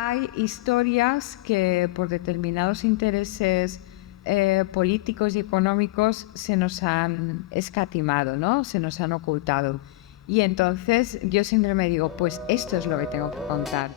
Hay historias que por determinados intereses políticos y económicos se nos han escatimado, ¿no? Se nos han ocultado. Y entonces yo siempre me digo, pues esto es lo que tengo que contar.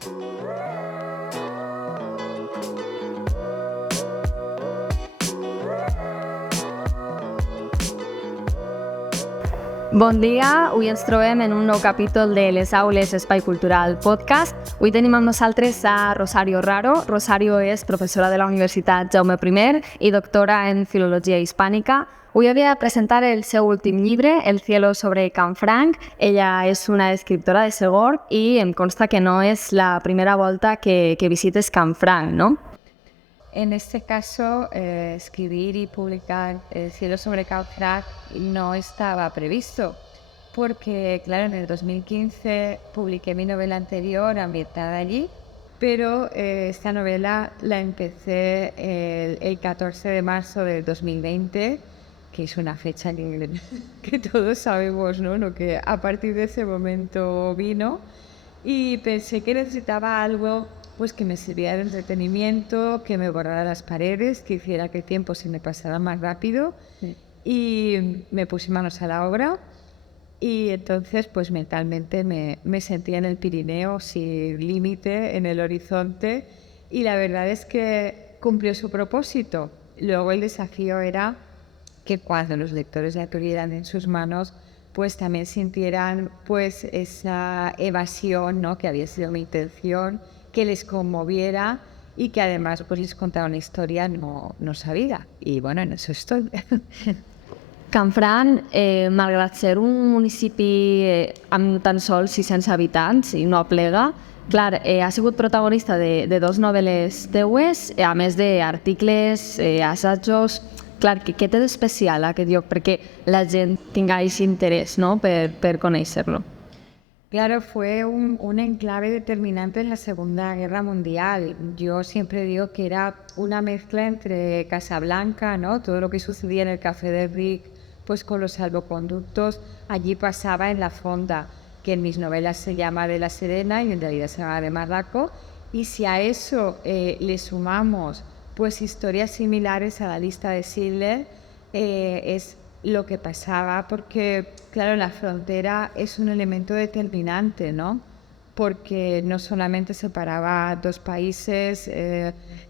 Bon dia, avui ens trobem en un nou capítol de Les Aules Espai Cultural Podcast. Avui tenim amb nosaltres a Rosario Raro. Rosario és professora de la Universitat Jaume I i doctora en Filologia Hispànica. Avui havia de presentar el seu últim llibre, El cielo sobre Canfranc. Ella és una escriptora de Segorb i em consta que no és la primera volta que visites Canfranc, no? En este caso, escribir y publicar El cielo sobre Canfranc no estaba previsto, porque, claro, en el 2015 publiqué mi novela anterior ambientada allí, pero esta novela la empecé el 14 de marzo del 2020, que es una fecha que todos sabemos, ¿no? Lo que a partir de ese momento vino, y pensé que necesitaba algo pues que me sirviera de entretenimiento, que me borrara las paredes, que hiciera que el tiempo se me pasara más rápido. Sí. Y me puse manos a la obra y entonces pues mentalmente me sentía en el Pirineo sin límite, en el horizonte, y la verdad es que cumplió su propósito. Luego el desafío era que cuando los lectores la tuvieran en sus manos pues también sintieran pues esa evasión, ¿no? Que había sido mi intención, que les conmoviera y que además pues les contara una historia no sabida. I bueno, en això estoy. Canfranc, malgrat ser un municipi amb tan sols 600 habitants i no aplega, clar, ha sigut protagonista de dos novel·les teues, a més d'articles, assajos. Clar, què té d'especial aquest lloc perquè la gent tingués interès, no?, per conèixer-lo? Claro, fue un enclave determinante en la Segunda Guerra Mundial. Yo siempre digo que era una mezcla entre Casablanca, ¿no? Todo lo que sucedía en el Café de Ric, pues con los salvoconductos, allí pasaba en la Fonda, que en mis novelas se llama de La Serena y en realidad se llama de Marraco. Y si a eso le sumamos pues historias similares a la lista de Schindler, es lo que pasaba, porque claro, la frontera es un elemento determinante, ¿no? Porque no solamente separaba dos países,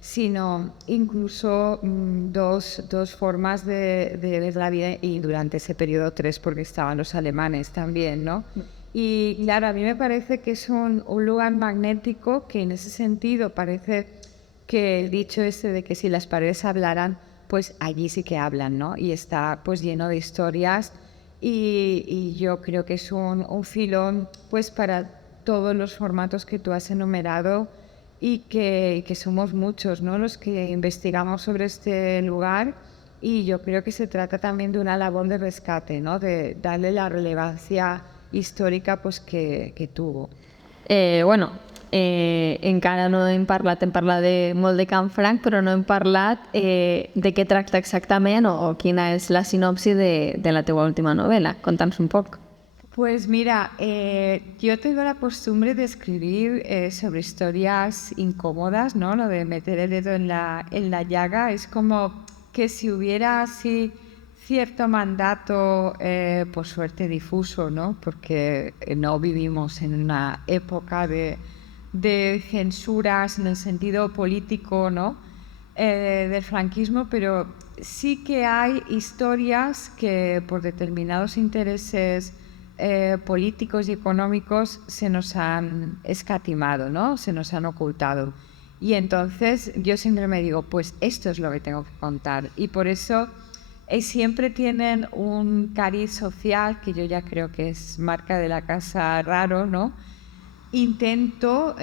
sino incluso dos formas de ver la vida, y durante ese periodo tres, porque estaban los alemanes también, ¿no? Y claro, a mí me parece que es un lugar magnético, que en ese sentido parece que el dicho ese de que si las paredes hablaran, pues allí sí que hablan, ¿no? Y está pues lleno de historias y yo creo que es un filón pues para todos los formatos que tú has enumerado y que somos muchos, ¿no?, los que investigamos sobre este lugar, y yo creo que se trata también de una labor de rescate, ¿no?, de darle la relevancia histórica pues que tuvo. Encara no hem parlat molt de Canfranc, però no hem parlat de què tracta exactament o quina és la sinopsi de la teva última novel·la. Conta'ns un poc. Pues mira, yo tengo la costumbre de escribir sobre historias incómodas, ¿no? Lo de meter el dedo en la llaga es como que si hubiera así cierto mandato, por suerte difuso, ¿no? Porque no vivimos en una época de censuras en el sentido político, ¿no?, del franquismo, pero sí que hay historias que por determinados intereses políticos y económicos se nos han escatimado, ¿no?, se nos han ocultado. Y entonces yo siempre me digo, pues esto es lo que tengo que contar, y por eso siempre tienen un cariz social que yo ya creo que es marca de la Casa Raro, ¿no? Intento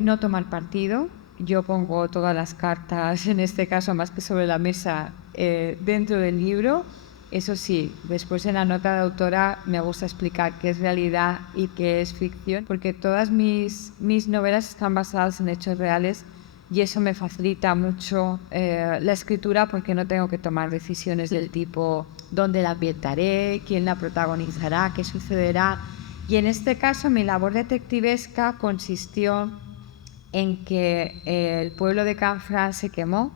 no tomar partido. Yo pongo todas las cartas, en este caso más que sobre la mesa, dentro del libro. Eso sí, después en la nota de autora me gusta explicar qué es realidad y qué es ficción, porque todas mis novelas están basadas en hechos reales y eso me facilita mucho la escritura, porque no tengo que tomar decisiones del tipo dónde la ambientaré, quién la protagonizará, qué sucederá. Y en este caso mi labor detectivesca consistió en que el pueblo de Canfranc se quemó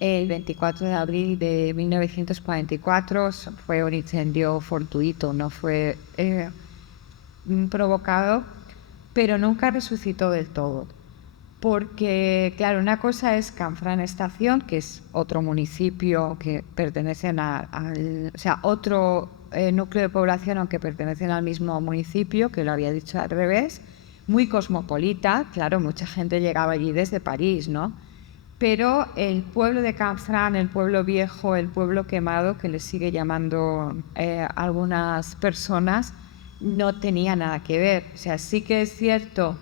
el 24 de abril de 1944. Fue un incendio fortuito, no fue provocado, pero nunca resucitó del todo. Porque, claro, una cosa es Canfranc Estación, que es otro municipio que pertenecen o sea, otro núcleo de población, aunque pertenecen al mismo municipio, que lo había dicho al revés, muy cosmopolita, claro, mucha gente llegaba allí desde París, ¿no? Pero el pueblo de Canfranc, el pueblo viejo, el pueblo quemado, que le sigue llamando algunas personas, no tenía nada que ver. O sea, sí que es cierto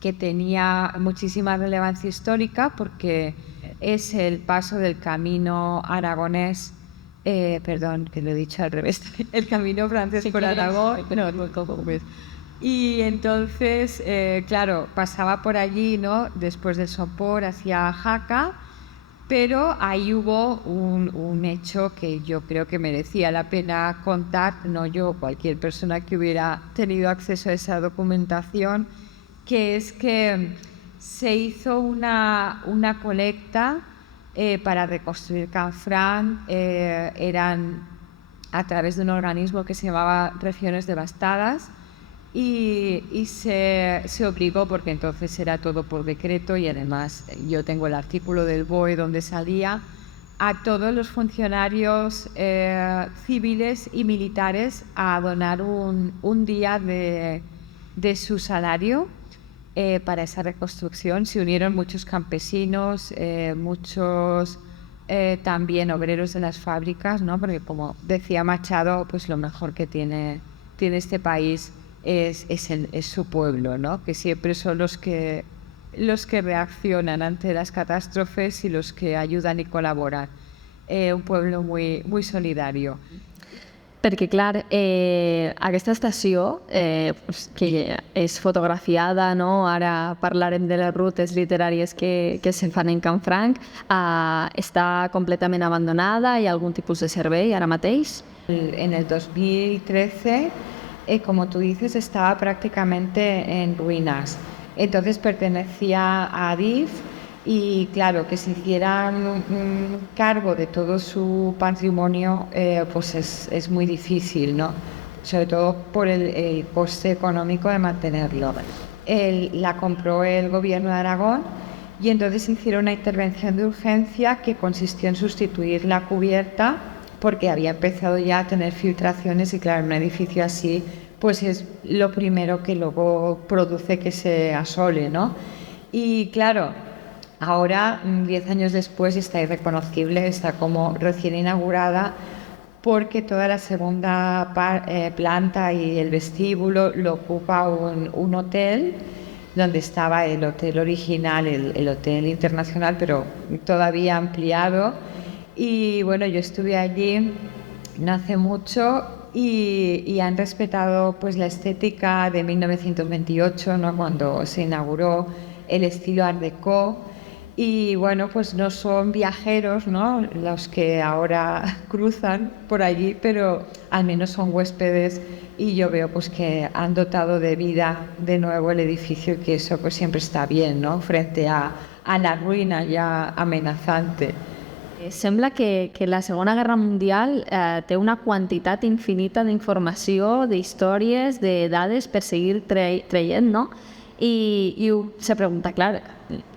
que tenía muchísima relevancia histórica porque es el paso del camino aragonés, perdón, que lo he dicho al revés, el camino francés por Aragón. Y entonces, claro, pasaba por allí, ¿no? Después del Sopor hacia Jaca, pero ahí hubo un hecho que yo creo que merecía la pena contar, no yo, cualquier persona que hubiera tenido acceso a esa documentación, que es que se hizo una colecta para reconstruir Canfranc. Eran a través de un organismo que se llamaba Regiones Devastadas, y se obligó, porque entonces era todo por decreto, y además yo tengo el artículo del BOE donde salía, a todos los funcionarios civiles y militares a donar un día de su salario para esa reconstrucción. Se unieron muchos campesinos, muchos también obreros de las fábricas, ¿no? Porque, como decía Machado, pues lo mejor que tiene este país es su pueblo, ¿no? Que siempre son los que reaccionan ante las catástrofes y los que ayudan y colaboran. Un pueblo muy, muy solidario. Perquè, clar, aquesta estació, que és fotografiada, no? Ara parlarem de les rutes literàries que se fan en Canfranc, està completament abandonada? Hi ha algun tipus de servei ara mateix? En el 2013, como tú dices, estaba prácticamente en ruinas. Entonces pertenecía a Adif, y claro, que se hicieran un cargo de todo su patrimonio, pues es muy difícil, ¿no? Sobre todo por el coste económico de mantenerlo. La compró el gobierno de Aragón, y entonces hicieron una intervención de urgencia que consistió en sustituir la cubierta, porque había empezado ya a tener filtraciones, y claro, un edificio así pues es lo primero que luego produce que se asole, ¿no? Y claro, ahora, 10 años después, está irreconocible, está como recién inaugurada, porque toda la segunda planta y el vestíbulo lo ocupa un hotel, donde estaba el hotel original, el hotel internacional, pero todavía ampliado. Y bueno, yo estuve allí no hace mucho, y han respetado pues la estética de 1928, ¿no? Cuando se inauguró, el estilo Art Deco. Y bueno, pues no son viajeros, ¿no?, los que ahora cruzan por allí, pero al menos son huéspedes, y yo veo pues que han dotado de vida de nuevo el edificio, y que eso pues siempre está bien, ¿no?, frente a la ruïna ja amenazante. Sembla que la Segona Guerra Mundial té una quantitat infinita d'informació, d'històries, de dades per seguir traient, no? I se pregunta, clar,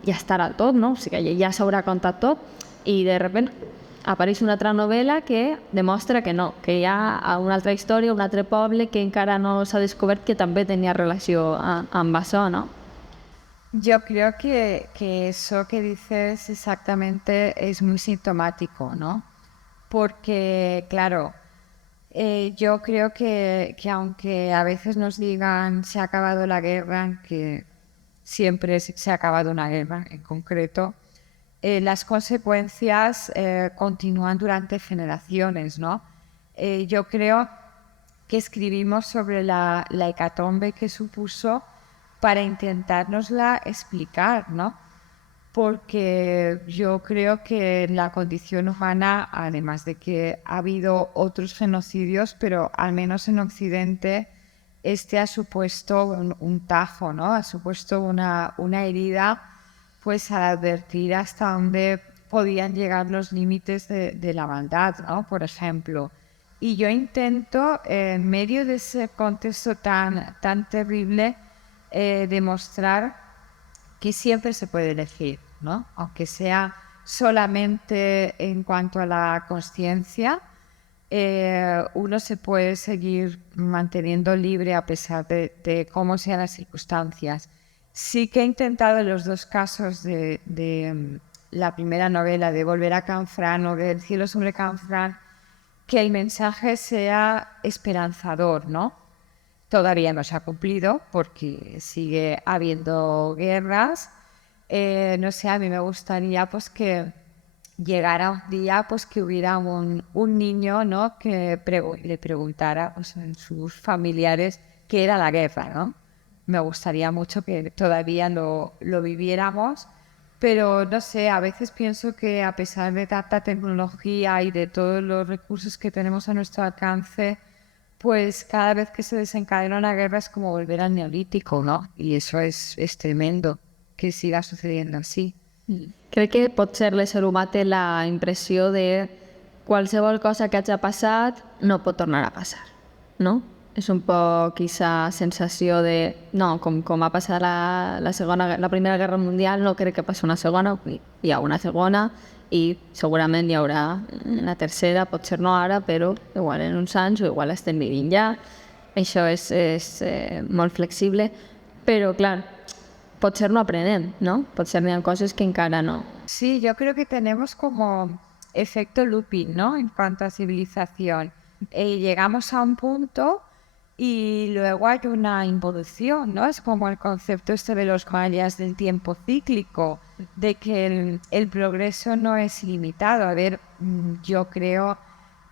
ja estarà tot, no? O sigui, ja s'haurà contat tot, i de sobte apareix una altra novel·la que demostra que no, que hi ha una altra història, un altre poble que encara no s'ha descobert, que també tenia relació amb això, no? Yo creo que eso que dices exactamente es muy sintomático, ¿no? Porque, claro, yo creo que aunque a veces nos digan se ha acabado la guerra, que siempre se ha acabado una guerra en concreto, las consecuencias continúan durante generaciones, ¿no? Yo creo que escribimos sobre la hecatombe que supuso para intentárnosla explicar, ¿no? Porque yo creo que la condición humana, además de que ha habido otros genocidios, pero al menos en Occidente este ha supuesto un tajo, ¿no? Ha supuesto una herida, pues al advertir hasta dónde podían llegar los límites de la maldad, ¿no? Por ejemplo. Y yo intento, en medio de ese contexto tan terrible, demostrar que siempre se puede elegir, ¿no? Aunque sea solamente en cuanto a la consciencia, uno se puede seguir manteniendo libre a pesar de cómo sean las circunstancias. Sí que he intentado en los dos casos de la primera novela, de Volver a Canfranc o del Cielo sobre Canfranc, que el mensaje sea esperanzador, ¿no? Todavía no se ha cumplido porque sigue habiendo guerras. No sé, a mí me gustaría pues que llegara un día pues que hubiera un niño, ¿no? Que le preguntara pues, a sus familiares qué era la guerra, ¿no? Me gustaría mucho que todavía lo viviéramos, pero no sé, a veces pienso que a pesar de tanta tecnología y de todos los recursos que tenemos a nuestro alcance, pues cada vez que se desencadena una guerra es como volver al neolítico, ¿no? Y eso es tremendo que siga sucediendo así. Crec que potser l'ésser humà té la impressió de qualsevol cosa que hagi passat no pot tornar a passar, no? És un poc aquesta sensació de no, com ha passat la Primera Guerra Mundial, no crec que passi una segona, hi ha una segona i segurament hi haurà una tercera, potser no ara, però igual en uns anys o igual estem vivint ja. Això és molt flexible, però clar, potser no aprenem, no? Potser n'hi ha coses que encara no. Sí, yo creo que tenemos como efecto looping, ¿no? En cuanto a civilización. Llegamos a un punto y luego hay una involución, ¿no? Es como el concepto este de los mayas del tiempo cíclico, de que el progreso no es ilimitado. A ver, yo creo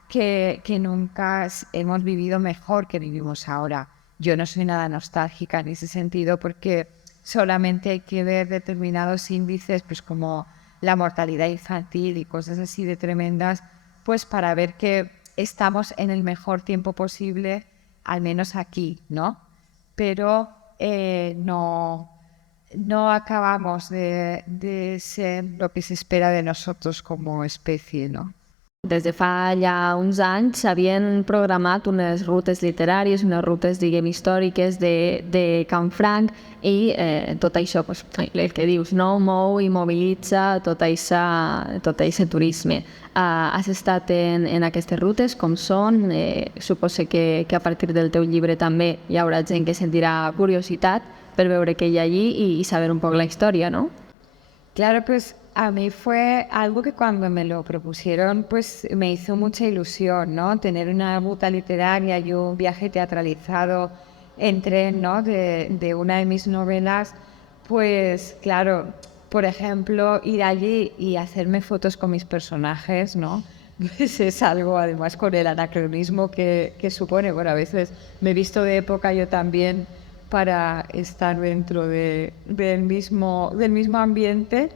que nunca hemos vivido mejor que vivimos ahora. Yo no soy nada nostálgica en ese sentido porque solamente hay que ver determinados índices, pues como la mortalidad infantil y cosas así de tremendas, pues para ver que estamos en el mejor tiempo posible, al menos aquí, ¿no? Pero no acabamos de ser lo que se espera de nosotros como especie, ¿no? Des de fa ja uns anys s'havien programat unes rutes literàries, unes rutes, diguem, històriques de Canfranc i tot això, pues, el que dius, no? Mou i mobilitza tot aquest turisme. Has estat en aquestes rutes, com són? Suposo que a partir del teu llibre també hi haurà gent que sentirà curiositat per veure què hi ha allí i saber un poc la història, no? Claro, pues a mí fue algo que cuando me lo propusieron, pues me hizo mucha ilusión, ¿no? Tener una ruta literaria y un viaje teatralizado en tren, ¿no? De una de mis novelas, pues claro, por ejemplo, ir allí y hacerme fotos con mis personajes, ¿no? Pues es algo, además, con el anacronismo que supone. Bueno, a veces me he visto de época yo también para estar dentro del mismo ambiente.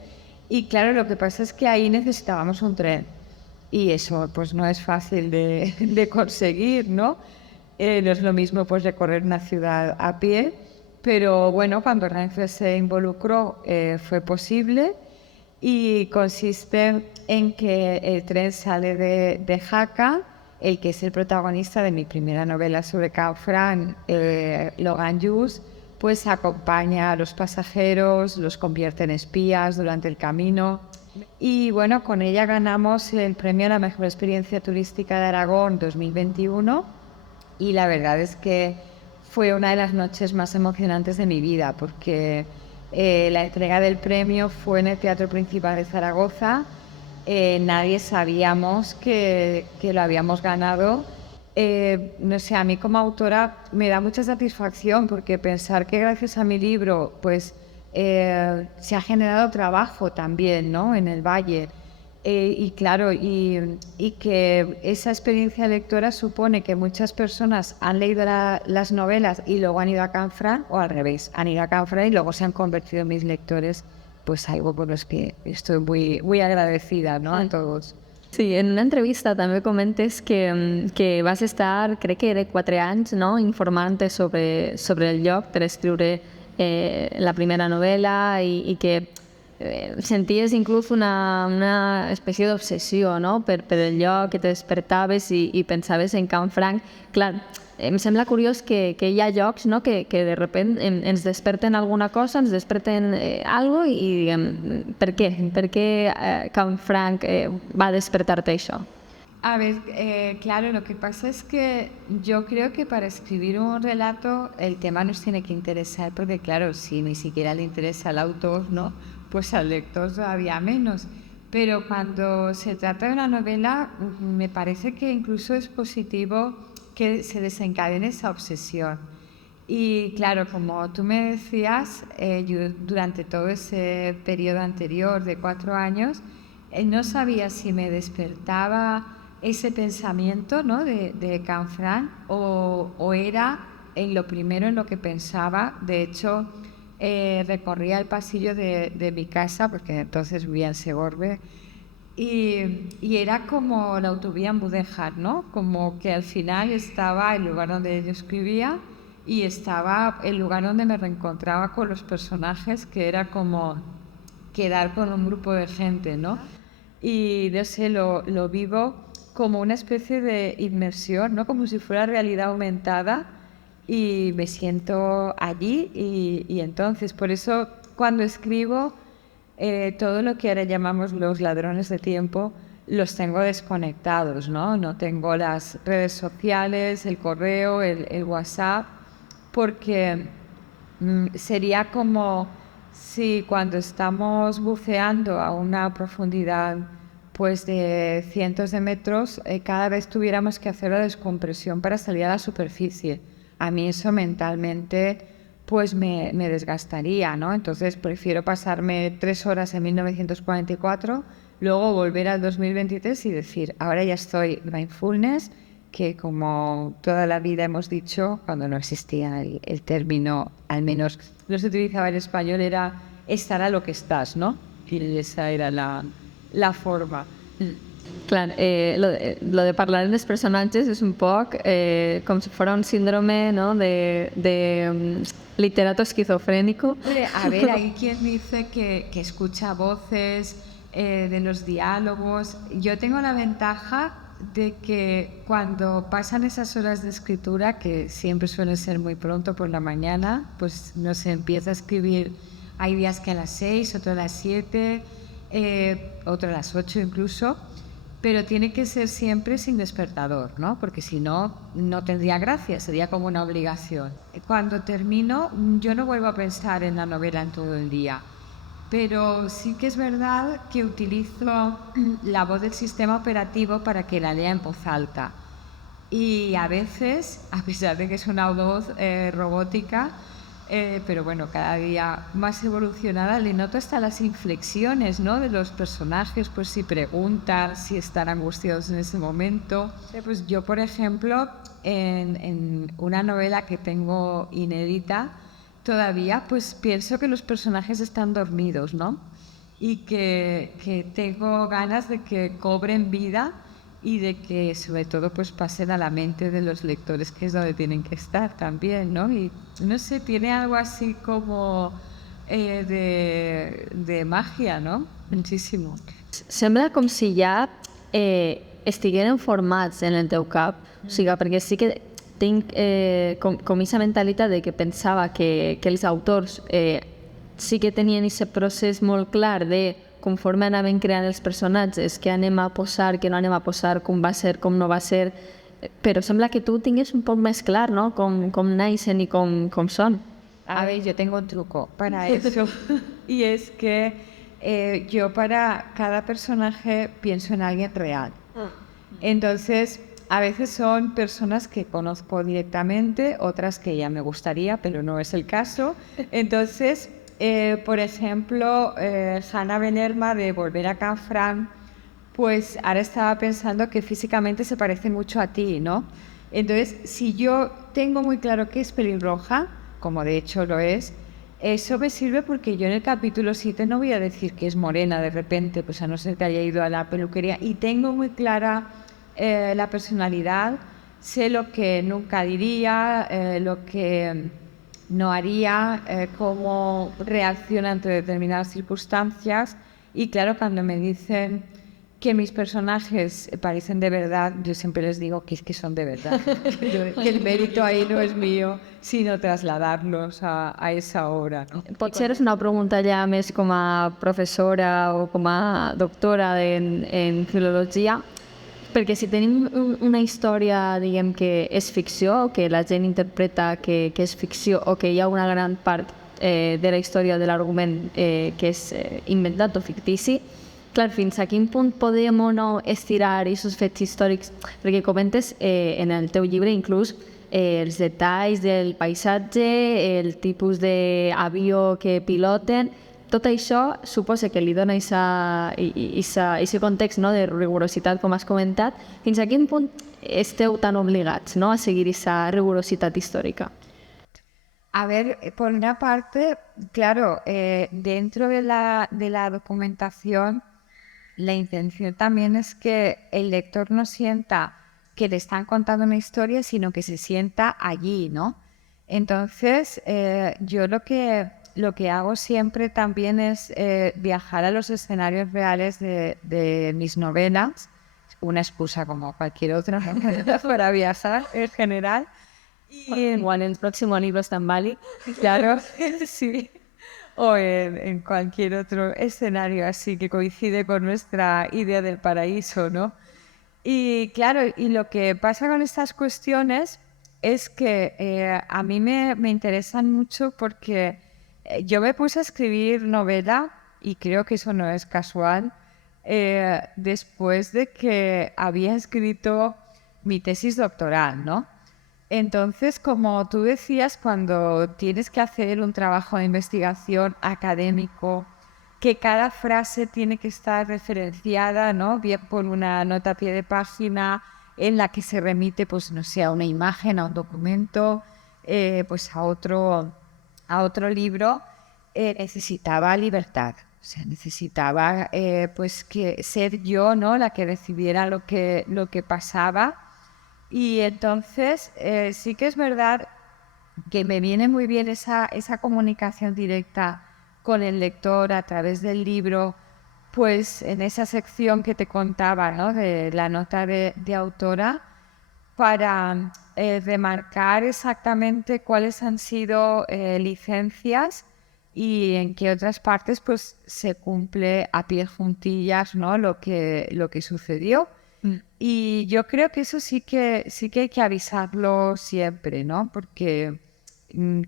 Y claro, lo que pasa es que ahí necesitábamos un tren y eso pues no es fácil de conseguir, ¿no? No es lo mismo pues recorrer una ciudad a pie, pero bueno, cuando Renfe se involucró fue posible y consiste en que el tren sale de Jaca, el que es el protagonista de mi primera novela sobre Canfranc, Logan Jus, pues acompaña a los pasajeros, los convierte en espías durante el camino. Y bueno, con ella ganamos el premio a la mejor experiencia turística de Aragón 2021 y la verdad es que fue una de las noches más emocionantes de mi vida porque la entrega del premio fue en el Teatro Principal de Zaragoza. Nadie sabíamos que lo habíamos ganado. No sé, a mí como autora me da mucha satisfacción porque pensar que gracias a mi libro pues se ha generado trabajo también, ¿no? En el Valle. Y claro, y que esa experiencia lectora supone que muchas personas han leído las novelas y luego han ido a Canfranc, o al revés, han ido a Canfranc y luego se han convertido en mis lectores, pues algo por los que estoy muy, muy agradecida, ¿no? A todos. Sí, en una entrevista també comentes que vas estar, crec que era 4 anys, no?, informant-te sobre el lloc per escriure la primera novel·la i que senties inclús una espècie d'obsessió, no?, per el lloc, que te despertaves i pensaves en Canfranc. Clar, em sembla curiós que hi ha llocs, no?, que de repente ens desperten alguna cosa, ens desperten algo i diguem, per què? Per què Canfranc va despertar-te això? A ver, claro, lo que pasa es que yo creo que para escribir un relato el tema nos tiene que interesar, porque claro, si ni siquiera le interesa al autor, ¿no?, pues al lector todavía menos. Pero cuando se trata de una novela, me parece que incluso es positivo que se desencadene esa obsesión. Y claro, como tú me decías, yo durante todo ese periodo anterior de 4 años, no sabía si me despertaba ese pensamiento, ¿no?, de Canfranc o era en lo primero en lo que pensaba. De hecho, recorría el pasillo de mi casa, porque entonces vivía en Segorbe, y era como la autovía en Budéjar, ¿no?, como que al final estaba el lugar donde yo escribía y estaba el lugar donde me reencontraba con los personajes, que era como quedar con un grupo de gente, ¿no? Y no sé, lo vivo como una especie de inmersión, ¿no?, como si fuera realidad aumentada, y me siento allí y entonces, por eso cuando escribo, todo lo que ahora llamamos los ladrones de tiempo, los tengo desconectados, ¿no? No tengo las redes sociales, el correo, el WhatsApp, porque sería como si cuando estamos buceando a una profundidad pues de cientos de metros, cada vez tuviéramos que hacer la descompresión para salir a la superficie. A mí eso mentalmente pues me desgastaría, ¿no? Entonces prefiero pasarme 3 horas en 1944, luego volver al 2023 y decir, ahora ya estoy mindfulness, que como toda la vida hemos dicho, cuando no existía el término, al menos no se utilizaba en español, era estar a lo que estás, ¿no? Y esa era la forma. Clar, lo de parlar en els personatges és un poc com si fos un síndrome, ¿no?, de literato esquizofrénico. A ver, hay quien dice que escucha voces de los diálogos. Yo tengo la ventaja de que cuando pasan esas horas de escritura, que siempre suele ser muy pronto por la mañana, pues no se empieza a escribir. Hay días que a las 6, otro a las 7, otro a las 8 incluso, pero tiene que ser siempre sin despertador, ¿no? Porque si no, no tendría gracia, sería como una obligación. Cuando termino, yo no vuelvo a pensar en la novela en todo el día, pero sí que es verdad que utilizo la voz del sistema operativo para que la lea en voz alta. Y a veces, a pesar de que es una voz robótica, pero bueno, cada día más evolucionada, le noto hasta las inflexiones, ¿no?, de los personajes, pues si preguntan, si están angustiados en ese momento. Pues yo, por ejemplo, en una novela que tengo inédita todavía, pues pienso que los personajes están dormidos, ¿no?, y que tengo ganas de que cobren vida y de que sobre todo pues pasen a la mente de los lectores, que es donde tienen que estar también, ¿no? Y no sé, tiene algo así como de magia, ¿no? Muchísimo. Sembla com si ja estigueren formats en el teu cap, o sigui, perquè sí que tinc com aquesta mentalitat de que pensava que els autors sí que tenien aquest procés molt clar de conforme anaven creant els personatges, què anem a posar, què no anem a posar, com va ser, com no va ser, però sembla que tu tingues un poc més clar, ¿no?, com naixen i com són. A ver, yo tengo un truco para eso y es que yo para cada personaje pienso en alguien real. Entonces, a veces son personas que conozco directamente, otras que ya me gustaría, pero no es el caso. Entonces, por ejemplo, Hanna Benerma de Volver a Canfranc, pues ahora estaba pensando que físicamente se parece mucho a ti, ¿no? Entonces, si yo tengo muy claro que es pelirroja, como de hecho lo es, Eso me sirve porque yo en el capítulo 7 no voy a decir que es morena de repente, pues a no ser que haya ido a la peluquería. Y tengo muy clara la personalidad, sé lo que nunca diría, lo que no haría, cómo reacciona ante determinadas circunstancias. Y claro, cuando me dicen que mis personajes parecen de verdad, yo siempre les digo que es que son de verdad. Que el mérito ahí no es mío, sino trasladarlos a esa obra, no? Potser és una pregunta ja més com a professora o com a doctora en filologia, perquè si tenim una història, diguem, que és ficció, o que la gent interpreta que és ficció, o que hi ha una gran part de la història de l'argument que és inventat o fictici, clar, fins a quin punt podem o no estirar aquests fets històrics? Perquè comentes en el teu llibre inclús els detalls del paisatge, el tipus d'avió que piloten, tot això suposa que li dona aquest context, no, de rigorositat, com has comentat. Fins a quin punt esteu tan obligats, no, a seguir aquesta rigorositat històrica? A ver, por una parte, claro, dentro de la documentación, la intención también es que el lector no sienta que le están contando una historia, sino que se sienta allí, ¿no? Entonces, yo lo que hago siempre también es viajar a los escenarios reales de mis novelas, una excusa como cualquier otra para viajar en general. O en el próximo libro está en Bali. Claro, sí. O en cualquier otro escenario así que coincide con nuestra idea del paraíso, ¿no? Y claro, y lo que pasa con estas cuestiones es que a mí me interesan mucho porque yo me puse a escribir novela, y creo que eso no es casual, después de que había escrito mi tesis doctoral, ¿no? Entonces, como tú decías, cuando tienes que hacer un trabajo de investigación académico, que cada frase tiene que estar referenciada, ¿no? Bien por una nota a pie de página en la que se remite, pues no sé, a una imagen, a un documento, pues a otro libro, necesitaba libertad. O sea, necesitaba pues que ser yo, ¿no?, la que decidiera lo que pasaba. Y entonces sí que es verdad que me viene muy bien esa comunicación directa con el lector a través del libro, pues en esa sección que te contaba, ¿no?, de la nota de autora, para remarcar exactamente cuáles han sido licencias y en qué otras partes pues se cumple a pie juntillas, ¿no?, lo que sucedió. Y yo creo que eso sí que hay que avisarlo siempre, ¿no? Porque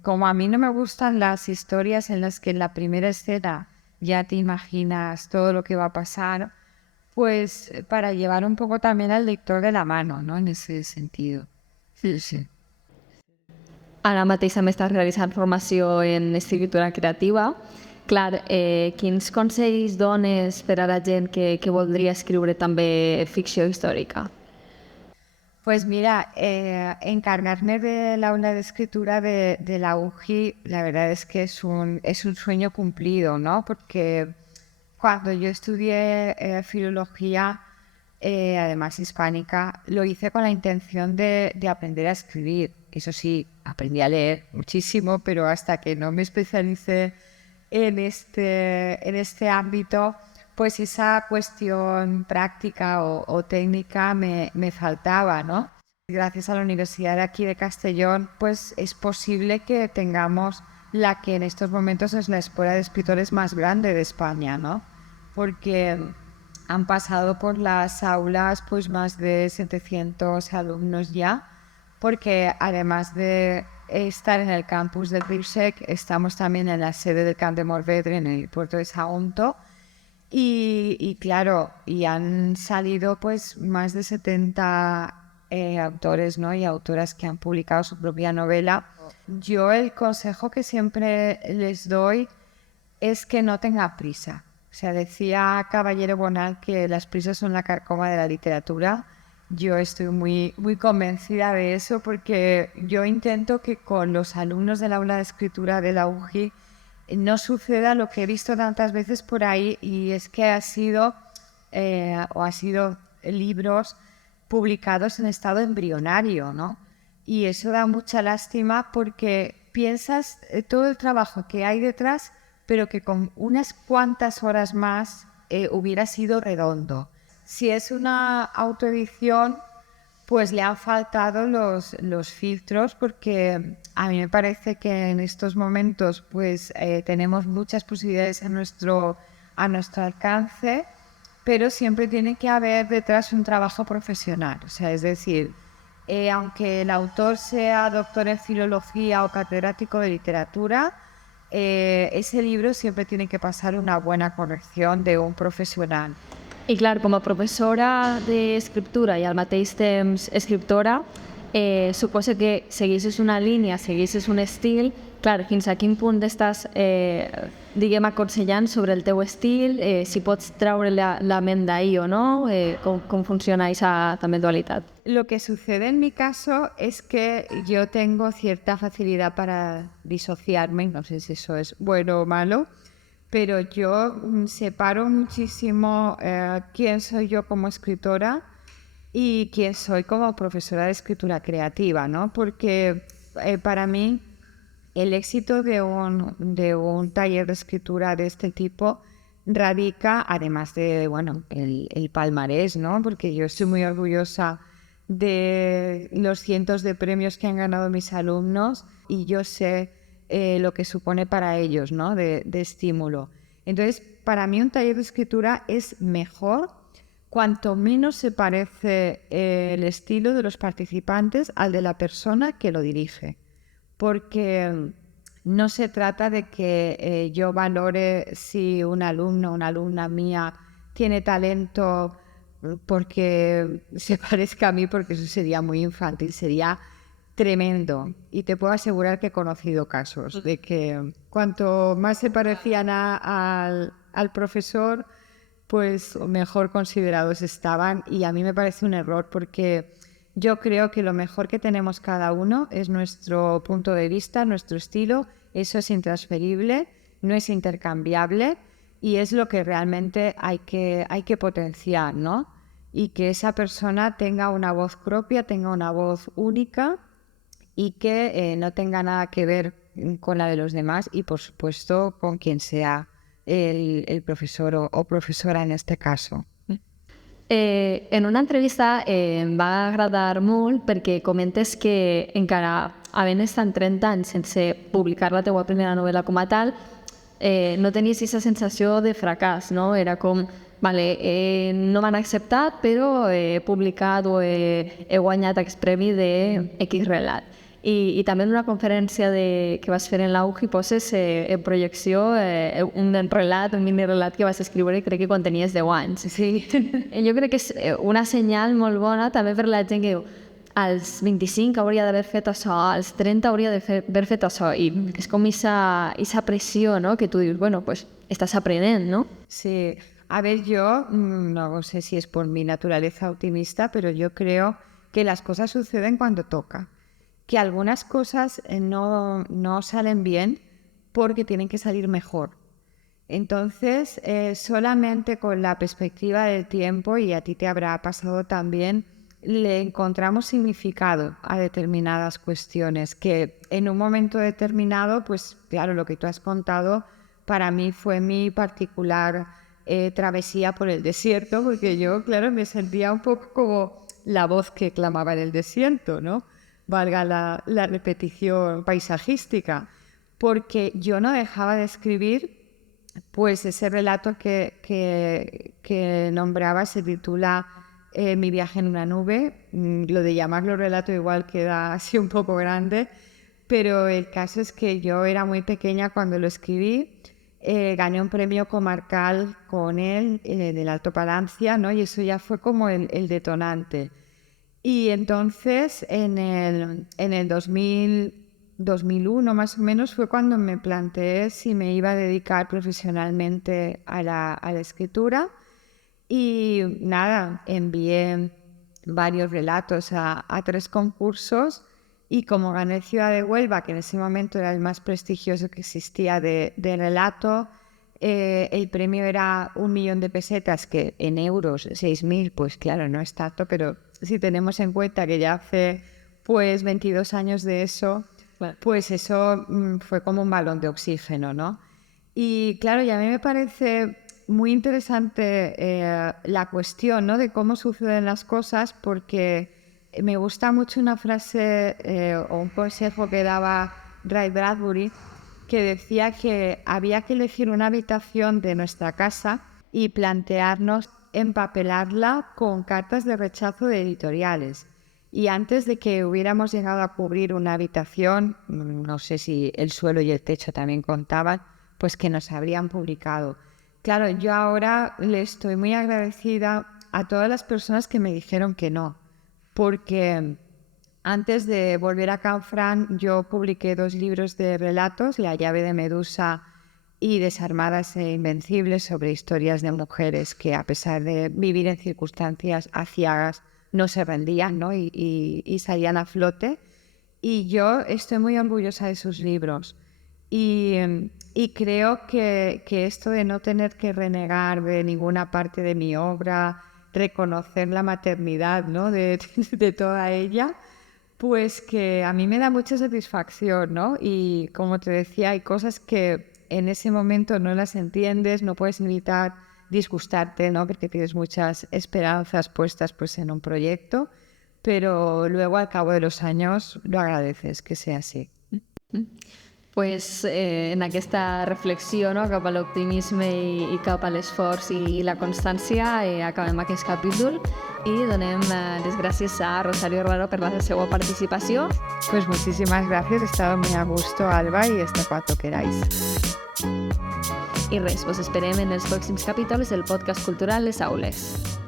como a mí no me gustan las historias en las que en la primera escena ya te imaginas todo lo que va a pasar, pues para llevar un poco también al lector de la mano, ¿no? En ese sentido. Sí, sí. Ara mateix també estàs realitzant formació en escriptura creativa. Clar, quins consells dones per a la gent que voldria escriure també ficció històrica? Pues mira, encargarme del aula de escritura de la UJI, la verdad es que es un sueño cumplido, ¿no? Porque cuando yo estudié filología, además hispánica, lo hice con la intención de aprender a escribir. Eso sí, aprendí a leer muchísimo, pero hasta que no me especialicé en este ámbito, pues esa cuestión práctica o técnica me faltaba, ¿no? Gracias a la Universidad de aquí de Castellón, pues es posible que tengamos la que en estos momentos es la escuela de escritores más grande de España, ¿no? Porque han pasado por las aulas pues más de 700 alumnos ya, porque además de estar en el campus del RIPSEC, estamos también en la sede del Camp de Morvedre, en el puerto de Sagunto, y claro, y han salido pues más de 70 autores, ¿no?, y autoras que han publicado su propia novela. Yo el consejo que siempre les doy es que no tenga prisa. O sea, decía Caballero Bonal que las prisas son la carcoma de la literatura. Yo estoy muy convencida de eso, porque yo intento que con los alumnos del aula de escritura de la UJI no suceda lo que he visto tantas veces por ahí, y es que ha sido libros publicados en estado embrionario, ¿no? Y eso da mucha lástima porque piensas todo el trabajo que hay detrás, pero que con unas cuantas horas más hubiera sido redondo. Si es una autoedición, pues le han faltado los filtros, porque a mí me parece que en estos momentos pues tenemos muchas posibilidades a nuestro alcance, pero siempre tiene que haber detrás un trabajo profesional. O sea, es decir, aunque el autor sea doctor en filología o catedrático de literatura, ese libro siempre tiene que pasar una buena corrección de un profesional. I clar, com a professora d'escriptura i al mateix temps escriptora, suposo que segueixes una línia, segueixes un estil. Clar, fins a quin punt estàs, diguem, aconsellant sobre el teu estil, si pots treure la ment d'ahir o no, com funciona aquesta també dualitat? Lo que sucede en mi caso es que yo tengo cierta facilidad para disociarme, no sé si eso es bueno o malo, pero yo separo muchísimo quién soy yo como escritora y quién soy como profesora de escritura creativa, ¿no? Porque para mí el éxito de un taller de escritura de este tipo radica, además de, bueno, el palmarés, ¿no? Porque yo estoy muy orgullosa de los cientos de premios que han ganado mis alumnos, y yo sé lo que supone para ellos, ¿no? De estímulo. Entonces, para mí un taller de escritura es mejor cuanto menos se parece el estilo de los participantes al de la persona que lo dirige. Porque no se trata de que yo valore si un alumno o una alumna mía tiene talento porque se parezca a mí, porque eso sería muy infantil, sería tremendo. Y te puedo asegurar que he conocido casos de que cuanto más se parecían al profesor, pues mejor considerados estaban. Y a mí me parece un error, porque yo creo que lo mejor que tenemos cada uno es nuestro punto de vista, nuestro estilo. Eso es intransferible, no es intercambiable, y es lo que realmente hay que potenciar, ¿no? Y que esa persona tenga una voz propia, tenga una voz única, y que no tenga nada que ver con la de los demás, y por supuesto con quien sea el profesor o profesora en este caso. En una entrevista em va agradar molt perquè comentes que encara havent estat 30 anys sense publicar la teua primera novel·la com a tal, no tenies aquesta sensació de fracàs, no? Era com, vale, no m'han acceptat, però he publicat o he guanyat aquest premi de X relat. I també en una conferència que vas fer en la UJI poses en projecció un relat, un mini relat que vas escriure, crec que quan tenies 10 anys. Sí. Jo crec que és una senyal molt bona també per la gent que diu als 25 hauria d'haver fet això, als 30 hauria d'haver fet això, i és com esa pressió, ¿no? Que tu dius, bueno, pues estàs aprenent, ¿no? Sí. A ver, yo no sé si es por mi naturaleza optimista, pero yo creo que las cosas suceden cuando toca. Que algunas cosas no salen bien porque tienen que salir mejor. Entonces, solamente con la perspectiva del tiempo, y a ti te habrá pasado también, le encontramos significado a determinadas cuestiones que en un momento determinado, pues claro, lo que tú has contado para mí fue mi particular travesía por el desierto, porque yo, claro, me sentía un poco como la voz que clamaba en el desierto, ¿no? Valga la repetición paisajística, porque yo no dejaba de escribir. Pues ese relato que nombraba se titula Mi viaje en una nube. Lo de llamarlo relato igual queda así un poco grande, pero el caso es que yo era muy pequeña cuando lo escribí. Gané un premio comarcal con él, del Alto Palancia, ¿no? Y eso ya fue como el detonante. Y entonces en el 2001 más o menos fue cuando me planteé si me iba a dedicar profesionalmente a la escritura. Y nada, envié varios relatos a 3 concursos, Y como gané Ciudad de Huelva, que en ese momento era el más prestigioso que existía de relato, el premio era 1 millón de pesetas, que en euros 6.000, pues claro, no es tanto, pero si tenemos en cuenta que ya hace pues 22 años de eso, pues eso fue como un balón de oxígeno, ¿no? Y claro, y a mí me parece muy interesante la cuestión, ¿no?, de cómo suceden las cosas, porque me gusta mucho una frase o un consejo que daba Ray Bradbury, que decía que había que elegir una habitación de nuestra casa y plantearnos empapelarla con cartas de rechazo de editoriales. Y antes de que hubiéramos llegado a cubrir una habitación, no sé si el suelo y el techo también contaban, pues que nos habrían publicado. Claro, yo ahora le estoy muy agradecida a todas las personas que me dijeron que no, porque antes de volver a Canfranc yo publiqué 2 libros de relatos, La llave de Medusa y Desarmadas e Invencibles, sobre historias de mujeres que, a pesar de vivir en circunstancias aciagas, no se rendían, ¿no? y salían a flote. Y yo estoy muy orgullosa de sus libros. Y creo que esto de no tener que renegar de ninguna parte de mi obra, reconocer la maternidad, ¿no?, de toda ella, pues que a mí me da mucha satisfacción, ¿no? Y como te decía, hay cosas que en ese momento no las entiendes, no puedes evitar disgustarte, ¿no?, porque tienes muchas esperanzas puestas pues en un proyecto, pero luego al cabo de los años lo agradeces que sea así. Pues en aquesta reflexió, no, cap a l'optimisme i cap a l'esforç i la constància, acabem aquest capítol i donem les gràcies a Rosario Raro per la seva participació. Pues muchísimas gracias, he estado muy a gusto, Alba, y hasta cuando queráis. I res, us esperem en els pròxims capítols del podcast cultural Les Aules.